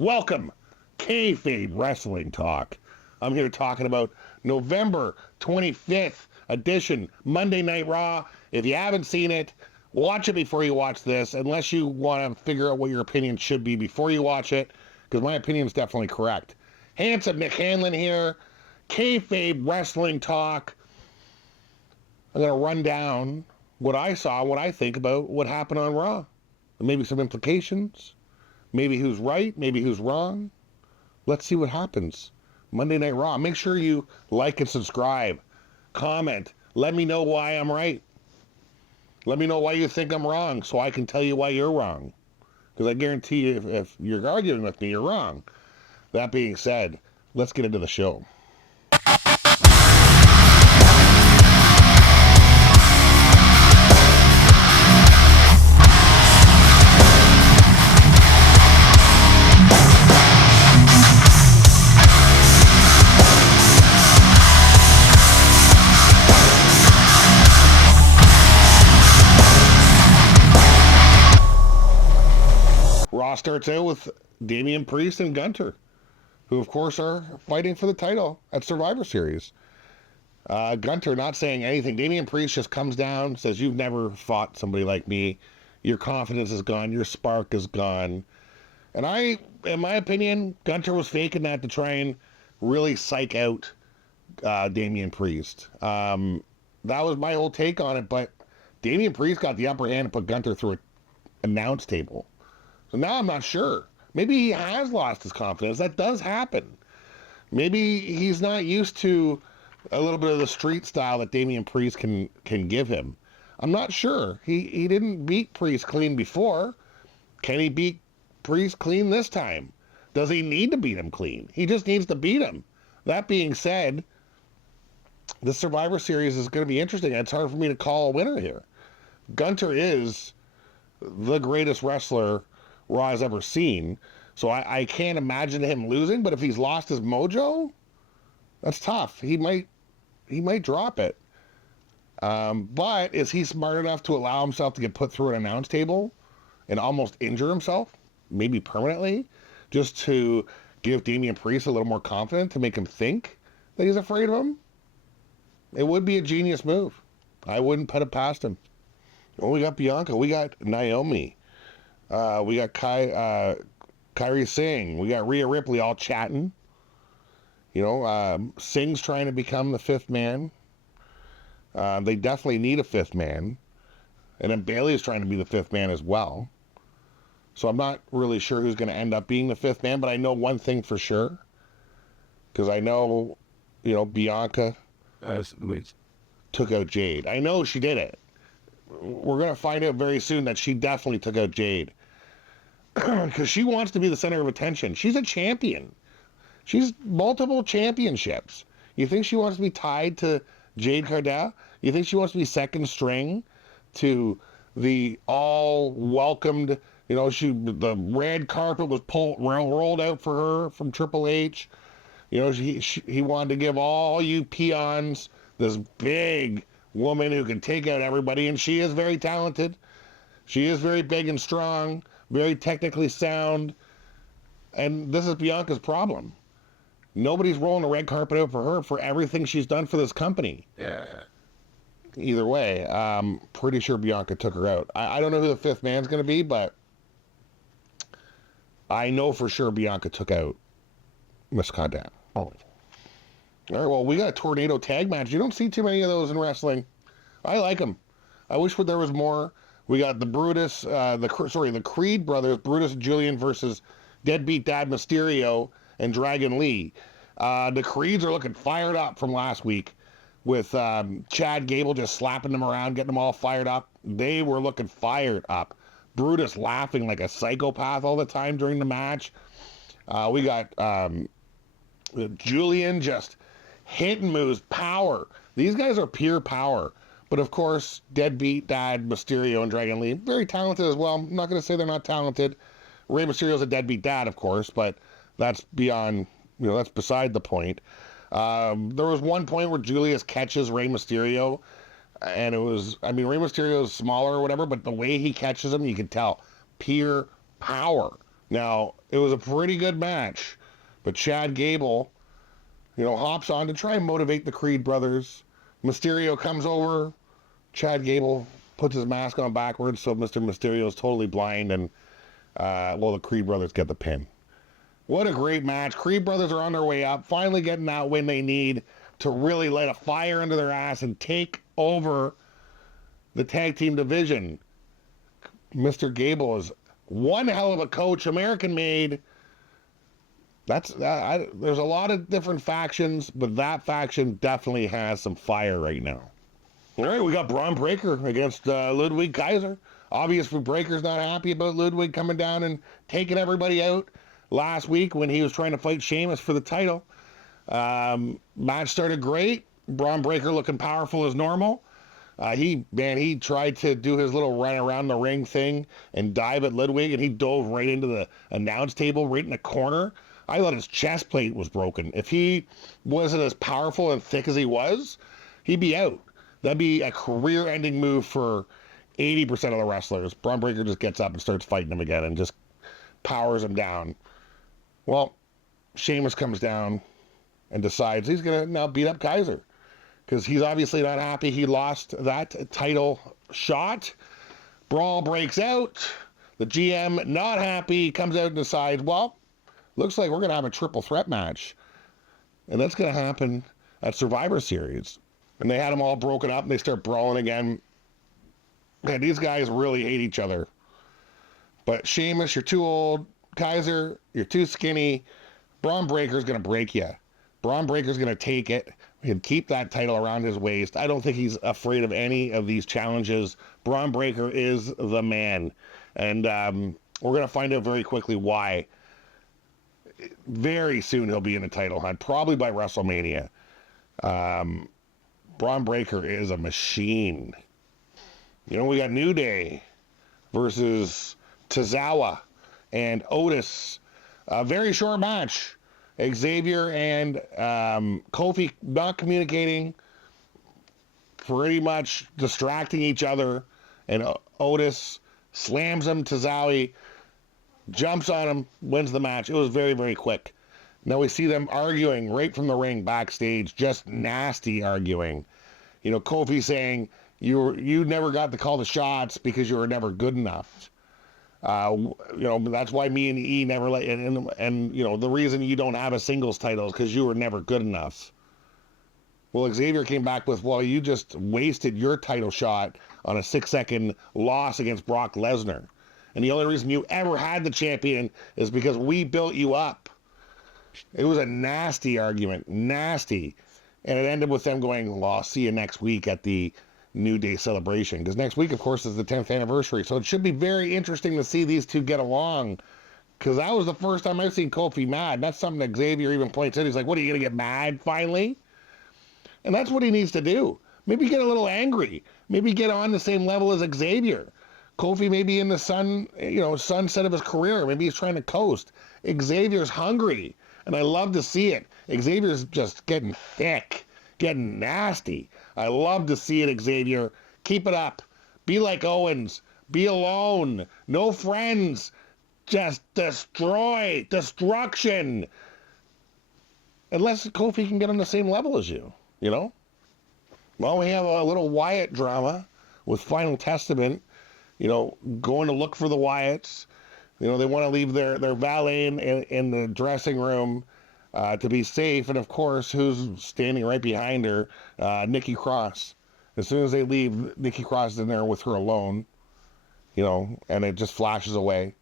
Welcome, Kayfabe Wrestling Talk. I'm here talking about November 25th edition, Monday Night Raw. If you haven't seen it, watch it before you watch this, unless you want to figure out what your opinion should be before you watch it, because my opinion is definitely correct. Handsome Nick Hanlon here, Kayfabe Wrestling Talk. I'm going to run down what I saw, what I think about what happened on Raw. And maybe some implications. Maybe who's right, maybe who's wrong. Let's see what happens. Monday Night Raw. Make sure you like and subscribe. Comment. Let me know why I'm right. Let me know why you think I'm wrong so I can tell you why you're wrong. Because I guarantee you, if you're arguing with me, you're wrong. That being said, let's get into the show. Raw starts out with Damian Priest and Gunter, who of course are fighting for the title at Survivor Series. Gunter not saying anything. Damian Priest just comes down, says, "You've never fought somebody like me. Your confidence is gone. Your spark is gone." And in my opinion, Gunter was faking that to try and really psych out Damian Priest. That was my whole take on it, but Damian Priest got the upper hand and put Gunter through an announce table. So now I'm not sure. Maybe he has lost his confidence. That does happen. Maybe he's not used to a little bit of the street style that Damian Priest can give him. I'm not sure. He didn't beat Priest clean before. Can he beat Priest clean this time? Does he need to beat him clean? He just needs to beat him. That being said, the Survivor Series is going to be interesting. It's hard for me to call a winner here. Gunter is the greatest wrestler Raw has ever seen, so I can't imagine him losing. But if he's lost his mojo, that's tough. He might drop it. But is he smart enough to allow himself to get put through an announce table and almost injure himself, maybe permanently, just to give Damian Priest a little more confidence, to make him think that he's afraid of him? It would be a genius move. I wouldn't put it past him. Oh, we got Bianca. We got Naomi. We got Kairi Singh. We got Rhea Ripley all chatting. You know, Singh's trying to become the fifth man. They definitely need a fifth man. And then Bayley's trying to be the fifth man as well. So I'm not really sure who's going to end up being the fifth man, but I know one thing for sure. Because I know, Bianca took out Jade. I know she did it. We're going to find out very soon that she definitely took out Jade. Because she wants to be the center of attention. She's a champion. She's multiple championships. You think she wants to be tied to Jade Cargill? You think she wants to be second string to the all-welcomed, the red carpet was rolled out for her from Triple H. He wanted to give all you peons this big woman who can take out everybody, and she is very talented. She is very big and strong, very technically sound, and this is Bianca's problem. Nobody's rolling the red carpet out for her for everything she's done for this company. Yeah. Either way, I'm pretty sure Bianca took her out. I don't know who the fifth man's going to be, but I know for sure Bianca took out Miss Cargill. Oh. All right, well, we got a tornado tag match. You don't see too many of those in wrestling. I like them. I wish there was more. We got the the Creed brothers, Brutus and Julian versus Deadbeat Dad Mysterio and Dragon Lee. The Creeds are looking fired up from last week with Chad Gable just slapping them around, getting them all fired up. They were looking fired up. Brutus laughing like a psychopath all the time during the match. We got Julian just hitting moves, power. These guys are pure power. But of course, Deadbeat Dad, Mysterio, and Dragon Lee, very talented as well. I'm not going to say they're not talented. Rey Mysterio's a deadbeat dad, of course, but that's beyond, that's beside the point. There was one point where Julius catches Rey Mysterio, and it was, Rey Mysterio is smaller or whatever, but the way he catches him, you can tell. Pure power. Now, it was a pretty good match, but Chad Gable, hops on to try and motivate the Creed brothers. Mysterio comes over. Chad Gable puts his mask on backwards, so Mr. Mysterio is totally blind, and, the Creed brothers get the pin. What a great match. Creed brothers are on their way up, finally getting that win they need to really light a fire under their ass and take over the tag team division. Mr. Gable is one hell of a coach, American made. There's a lot of different factions, but that faction definitely has some fire right now. All right, we got Braun Breaker against Ludwig Kaiser. Obviously, Breaker's not happy about Ludwig coming down and taking everybody out last week when he was trying to fight Sheamus for the title. Match started great. Braun Breaker looking powerful as normal. He tried to do his little run around the ring thing and dive at Ludwig, and he dove right into the announce table, right in the corner. I thought his chest plate was broken. If he wasn't as powerful and thick as he was, he'd be out. That'd be a career-ending move for 80% of the wrestlers. Braun Breaker just gets up and starts fighting him again and just powers him down. Well, Sheamus comes down and decides he's going to now beat up Kaiser, because he's obviously not happy he lost that title shot. Brawl breaks out. The GM, not happy, comes out and decides, well, looks like we're going to have a triple threat match. And that's going to happen at Survivor Series. And they had them all broken up, and they start brawling again. Man, these guys really hate each other. But Sheamus, you're too old. Kaiser, you're too skinny. Braun Breaker's going to break you. Braun Breaker's going to take it and keep that title around his waist. I don't think he's afraid of any of these challenges. Braun Breaker is the man. And we're going to find out very quickly why. Very soon he'll be in a title hunt, probably by WrestleMania. Braun Breaker is a machine. We got New Day versus Tozawa and Otis. A very short match. Xavier and Kofi not communicating, pretty much distracting each other, and Otis slams him. Tozawa jumps on him, wins the match. It was very, very quick. Now we see them arguing right from the ring backstage, just nasty arguing. Kofi saying, you never got to call the shots because you were never good enough. That's why me and E never let, and the reason you don't have a singles title is because you were never good enough. Well, Xavier came back with, well, you just wasted your title shot on a 6-second loss against Brock Lesnar. And the only reason you ever had the champion is because we built you up. It was a nasty argument, nasty. And it ended with them going, well, I'll see you next week at the New Day celebration. Because next week, of course, is the 10th anniversary. So it should be very interesting to see these two get along. Because that was the first time I've seen Kofi mad. That's something that Xavier even points out. He's like, what, are you going to get mad finally? And that's what he needs to do. Maybe get a little angry. Maybe get on the same level as Xavier. Kofi may be in the sunset of his career. Maybe he's trying to coast. Xavier's hungry, and I love to see it. Xavier's just getting thick, getting nasty. I love to see it, Xavier. Keep it up. Be like Owens. Be alone. No friends. Just destruction. Unless Kofi can get on the same level as you, Well, we have a little Wyatt drama with Final Testament, going to look for the Wyatts. They want to leave their valet in the dressing room to be safe. And, of course, who's standing right behind her? Nikki Cross. As soon as they leave, Nikki Cross is in there with her alone, and it just flashes away.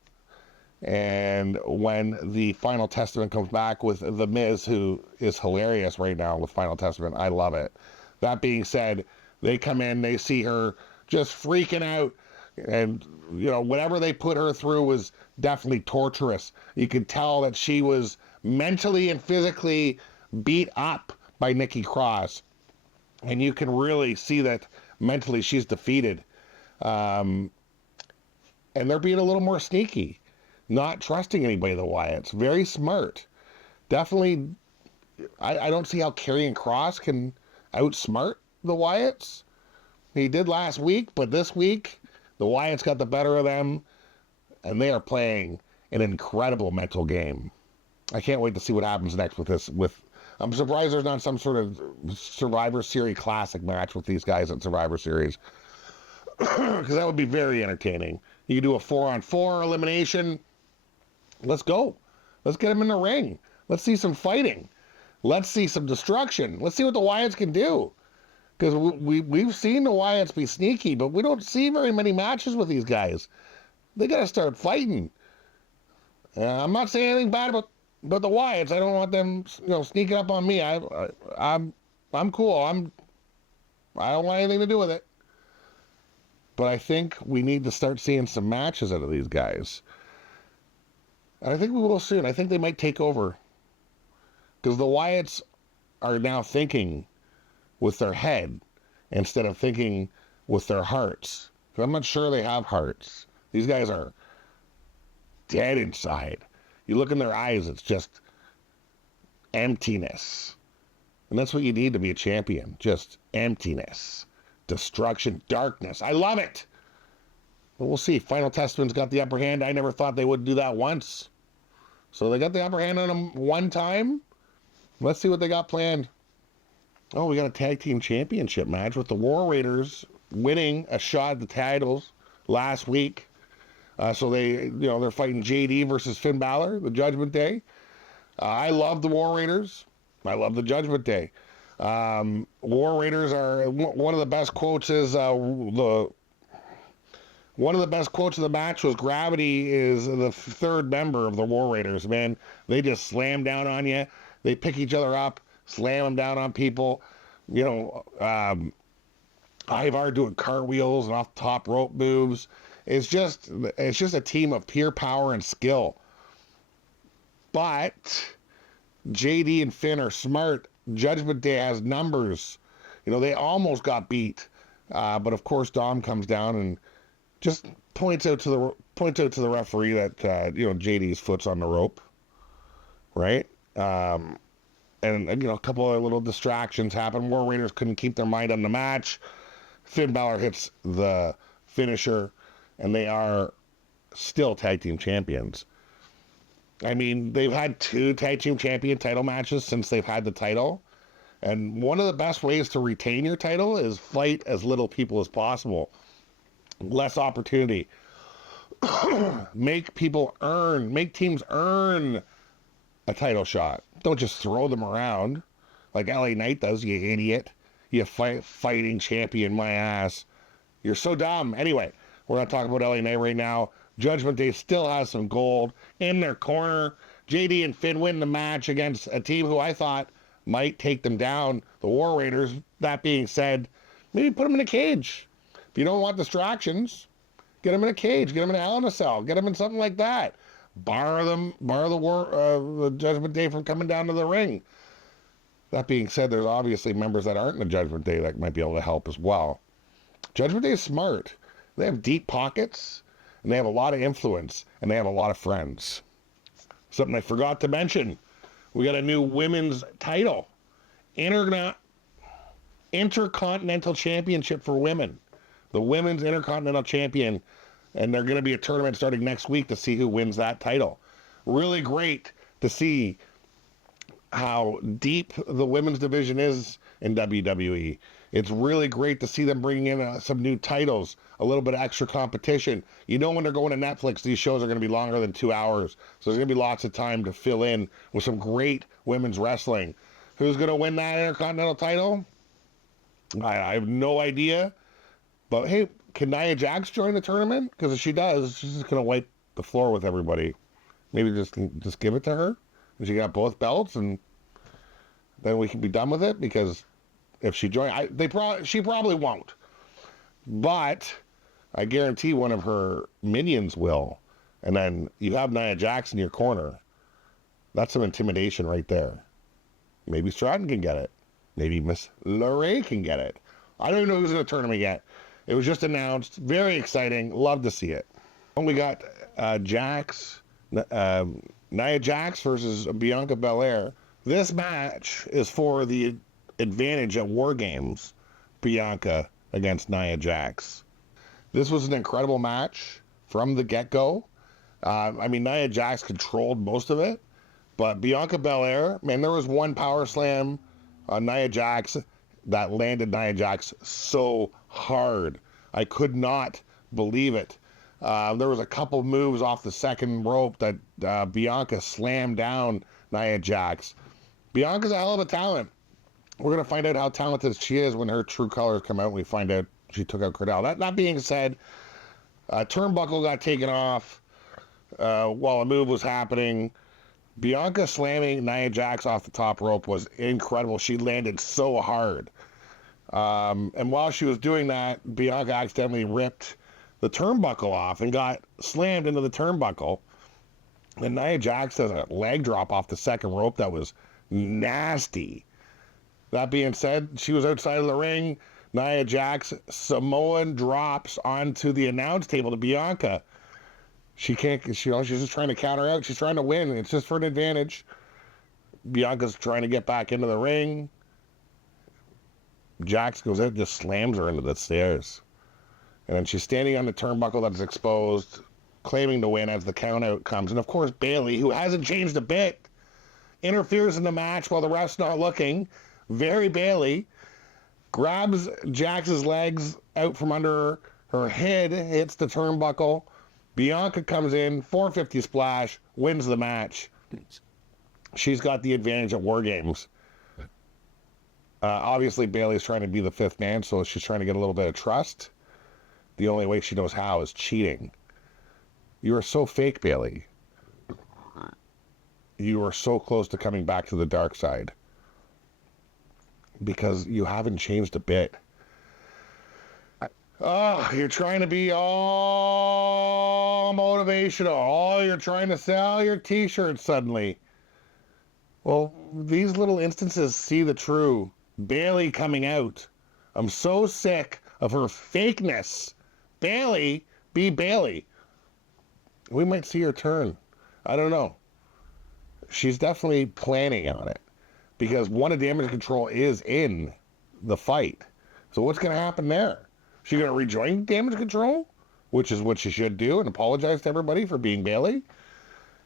And when the Final Testament comes back with The Miz, who is hilarious right now with Final Testament, I love it. That being said, they come in, they see her just freaking out. And, whatever they put her through was definitely torturous. You could tell that she was mentally and physically beat up by Nikki Cross. And you can really see that mentally she's defeated. And they're being a little more sneaky. Not trusting anybody, the Wyatts. Very smart. Definitely, I don't see how Karrion Kross can outsmart the Wyatts. He did last week, but this week, the Wyatts got the better of them, and they are playing an incredible mental game. I can't wait to see what happens next with this. I'm surprised there's not some sort of Survivor Series classic match with these guys at Survivor Series, because that would be very entertaining. You can do a 4-on-4 elimination. Let's go. Let's get them in the ring. Let's see some fighting. Let's see some destruction. Let's see what the Wyatts can do. Because we've seen the Wyatts be sneaky, but we don't see very many matches with these guys. They got to start fighting. I'm not saying anything bad about the Wyatts. I don't want them, sneaking up on me. I'm cool. I don't want anything to do with it. But I think we need to start seeing some matches out of these guys. And I think we will soon. I think they might take over. Because the Wyatts are now thinking with their head instead of thinking with their hearts. Because I'm not sure they have hearts. These guys are dead inside. You look in their eyes, it's just emptiness. And that's what you need to be a champion. Just emptiness. Destruction. Darkness. I love it. But we'll see. Final Testament's got the upper hand. I never thought they would do that once. So they got the upper hand on them one time. Let's see what they got planned. Oh, we got a tag team championship match with the War Raiders winning a shot at the titles last week. So they're fighting JD versus Finn Balor, the Judgment Day. I love the War Raiders. I love the Judgment Day. War Raiders are one of the best quotes is one of the best quotes of the match was "Gravity is the third member of the War Raiders." Man, they just slam down on you. They pick each other up, slam them down on people. Ivar doing cartwheels and off the top rope moves. It's just a team of pure power and skill. But JD and Finn are smart. Judgment Day has numbers. They almost got beat. But of course Dom comes down and just points out to the referee that JD's foot's on the rope. Right? And a couple of little distractions happen. War Raiders couldn't keep their mind on the match. Finn Balor hits the finisher, and they are still tag team champions. I mean, they've had 2 tag team champion title matches since they've had the title. And one of the best ways to retain your title is fight as little people as possible. Less opportunity. Make teams earn a title shot. Don't just throw them around like LA Knight does, you idiot. You fighting champion, my ass. You're so dumb. Anyway, we're not talking about LA Knight right now. Judgment Day still has some gold in their corner. JD and Finn win the match against a team who I thought might take them down, the War Raiders. That being said, maybe put them in a cage. If you don't want distractions, get them in a cage. Get them in a Hell in a Cell. Get them in something like that. Bar the Judgment Day from coming down to the ring. That being said, there's obviously members that aren't in the Judgment Day that might be able to help as well. Judgment Day is smart. They have deep pockets, and they have a lot of influence, and they have a lot of friends. Something I forgot to mention. We got a new women's title. Intercontinental Championship for women. The Women's Intercontinental Champion. And there's going to be a tournament starting next week to see who wins that title. Really great to see how deep the women's division is in WWE. It's really great to see them bringing in some new titles, a little bit of extra competition. When they're going to Netflix, these shows are going to be longer than 2 hours. So there's going to be lots of time to fill in with some great women's wrestling. Who's going to win that Intercontinental title? I have no idea. But hey, can Nia Jax join the tournament? Because if she does, she's just going to wipe the floor with everybody. Maybe just give it to her. And she got both belts, and then we can be done with it. Because if she joins, she probably won't. But I guarantee one of her minions will. And then you have Nia Jax in your corner. That's some intimidation right there. Maybe Stratton can get it. Maybe Miss LeRae can get it. I don't even know who's in the tournament yet. It was just announced. Very exciting. Love to see it. We got Nia Jax versus Bianca Belair. This match is for the advantage at War Games. Bianca against Nia Jax. This was an incredible match from the get-go. I mean, Nia Jax controlled most of it, but Bianca Belair, man, there was one power slam on Nia Jax that landed Nia Jax so hard. I could not believe it. There was a couple moves off the second rope that Bianca slammed down Nia Jax. Bianca's a hell of a talent. We're going to find out how talented she is when her true colors come out and we find out she took out Cordell. That being said, turnbuckle got taken off while a move was happening. Bianca slamming Nia Jax off the top rope was incredible. She landed so hard. And while she was doing that, Bianca accidentally ripped the turnbuckle off and got slammed into the turnbuckle. And Nia Jax does a leg drop off the second rope that was nasty. That being said, she was outside of the ring. Nia Jax Samoan drops onto the announce table to Bianca. She's just trying to counter out. She's trying to win. It's just for an advantage. Bianca's trying to get back into the ring. Jax goes out and just slams her into the stairs. And then she's standing on the turnbuckle that's exposed, claiming to win as the count out comes. And of course, Bayley, who hasn't changed a bit, interferes in the match while the ref's not looking. Very Bayley grabs Jax's legs out from under her head, hits the turnbuckle. Bianca comes in, 450 splash, wins the match. She's got the advantage at War Games. Obviously, Bayley's trying to be the fifth man, so she's trying to get a little bit of trust. The only way she knows how is cheating. You are so fake, Bayley. You are so close to coming back to the dark side. Because you haven't changed a bit. Oh, you're trying to be all motivational. Oh, you're trying to sell your t-shirts suddenly. Well, these little instances see the true. Bayley coming out. I'm so sick of her fakeness. Bayley, be Bayley. We might see her turn. I don't know. She's definitely planning on it. Because one of Damage Control is in the fight. So what's going to happen there? She going to rejoin Damage Control? Which is what she should do and apologize to everybody for being Bayley?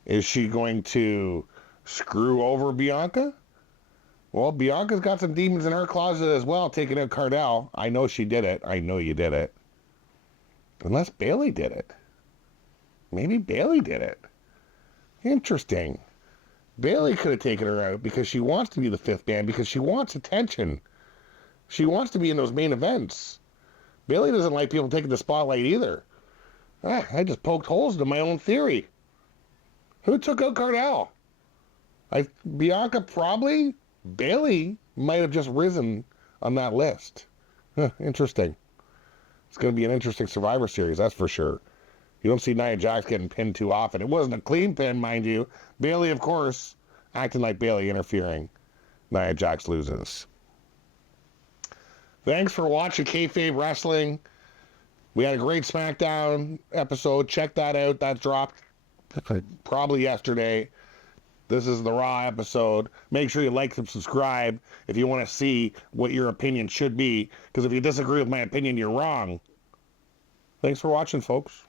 Is she going to screw over Bianca? Well, Bianca's got some demons in her closet as well, taking out Cardell. I know she did it. I know you did it. Unless Bayley did it. Maybe Bayley did it. Interesting. Bayley could have taken her out because she wants to be the fifth man, because she wants attention. She wants to be in those main events. Bayley doesn't like people taking the spotlight either. I just poked holes into my own theory. Who took out Cardell? Bianca probably. Bayley might have just risen on that list. Interesting. It's going to be an interesting Survivor Series, that's for sure. You don't see Nia Jax getting pinned too often. It wasn't a clean pin, mind you. Bayley, of course, acting like Bayley, interfering. Nia Jax loses. Thanks for watching Kayfabe Wrestling. We had a great SmackDown episode. Check that out. That dropped probably yesterday. This is the Raw episode. Make sure you like and subscribe if you want to see what your opinion should be. Because if you disagree with my opinion, you're wrong. Thanks for watching, folks.